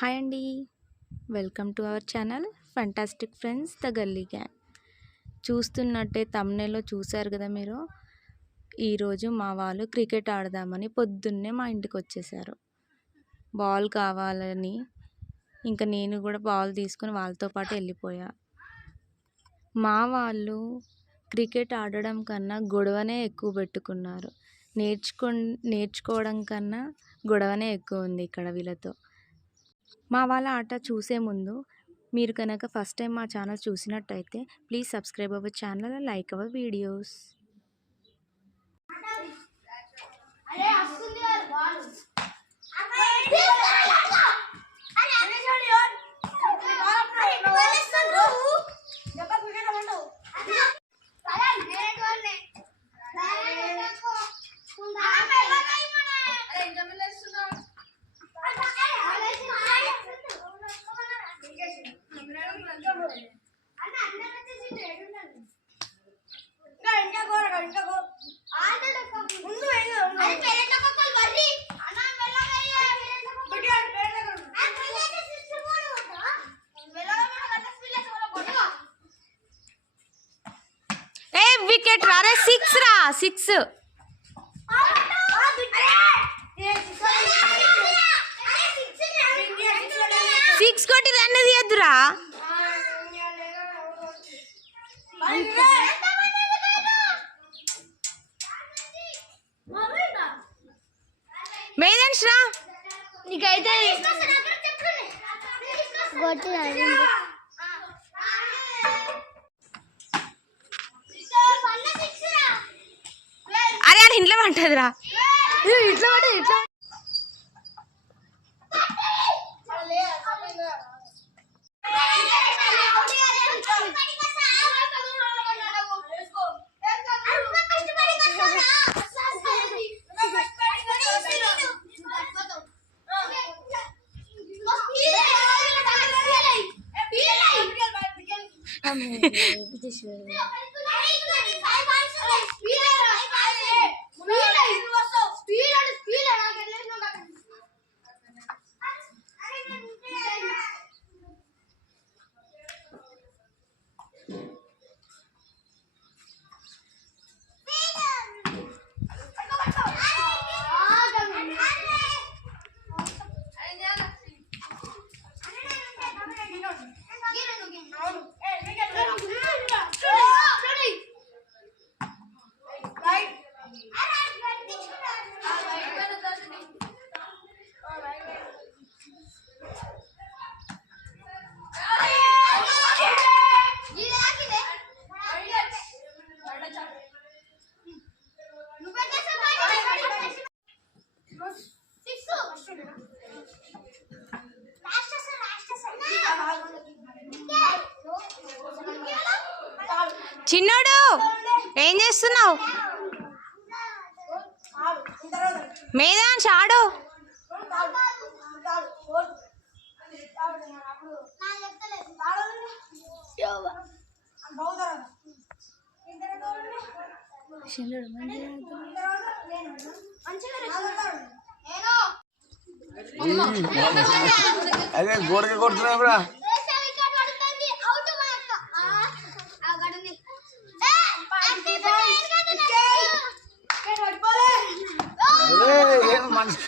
Hi అండి, welcome to our channel fantastic friends the గల్లీ gang. చూస్తున్నట్టే తమ్నెల్లో చూశారు కదా మీరు. ఈరోజు మా వాళ్ళు క్రికెట్ ఆడదామని పొద్దున్నే మా ఇంటికి వచ్చేసారు. బాల్ కావాలని ఇంకా నేను కూడా బాల్ తీసుకొని వాళ్ళతో పాటు వెళ్ళిపోయా. మా వాళ్ళు క్రికెట్ ఆడడం కన్నా గొడవనే ఎక్కువ పెట్టుకున్నారు. నేర్చుకోవడం కన్నా గొడవనే ఎక్కువ ఉంది ఇక్కడ వీళ్ళతో. మా వాళ్ళ ఆట చూసే ముందు మీరు కనుక ఫస్ట్ టైం మా ఛానల్ చూసినట్టయితే please subscribe our channel and like our videos. Wicket రారే, సిక్స్ రా, సిక్స్. సిక్స్ కొట్టి రెండు తీయద్దురా. మేదన్స్ రా, నీకైతే అరే అది ఇంట్లో పట్టదురా, ఇట్లా పట్టు, ఇట్లా. చిన్నోడు ఏం చేస్తున్నావు? మేదాన్స్ ఆడు. అదే గోడకి కొడుతున్నా. మనిషి